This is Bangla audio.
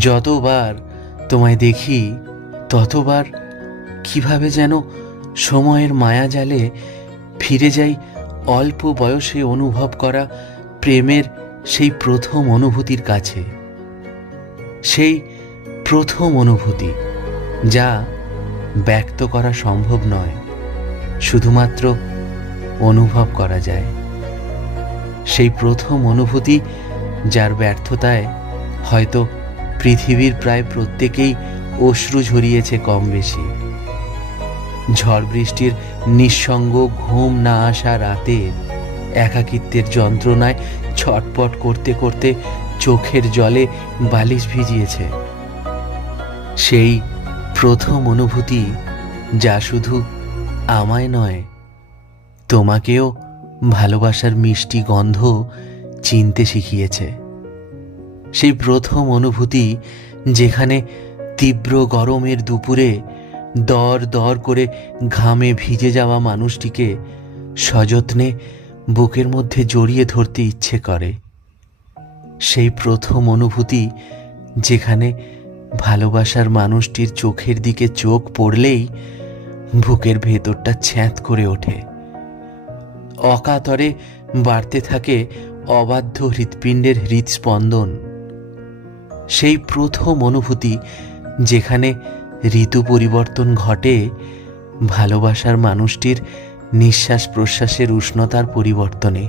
যতবার তোমায় দেখি ততবার কিভাবে যেন সময়ের মায়াজালে ফিরে যাই অল্প বয়সে অনুভব করা প্রেমের সেই প্রথম অনুভূতির কাছে। সেই প্রথম অনুভূতি যা ব্যক্ত করা সম্ভব নয়, শুধুমাত্র অনুভব করা যায়। সেই প্রথম অনুভূতি যার ব্যর্থতায় হয়তো পৃথিবীর প্রায় প্রত্যেকেই অশ্রু ঝরিয়েছে কম বেশি। ঝড় বৃষ্টির নিঃসঙ্গ ঘুম না আসা রাতে একাকিত্বের যন্ত্রণায় ছটপট করতে করতে চোখের জলে বালিশ ভিজিয়েছে। সেই প্রথম অনুভূতি যা শুধু আমায় নয়, তোমাকেও ভালোবাসার মিষ্টি গন্ধ চিনতে শিখিয়েছে। সেই প্রথম অনুভূতি যেখানে তীব্র গরমের দুপুরে দর দর করে ঘামে ভিজে যাওয়া মানুষটিকে সযত্নে বুকের মধ্যে জড়িয়ে ধরতে ইচ্ছে করে। সেই প্রথম অনুভূতি যেখানে ভালোবাসার মানুষটির চোখের দিকে চোখ পড়লেই বুকের ভেতরটা ছ্যাঁত করে ওঠে। অকাতরে বাড়তে থাকে অবাধ্য হৃৎপিণ্ডের হৃৎস্পন্দন। সেই প্রথম অনুভূতি যেখানে ঋতু পরিবর্তন ঘটে ভালোবাসার মানুষটির নিঃশ্বাস প্রশ্বাসের উষ্ণতার পরিবর্তনে।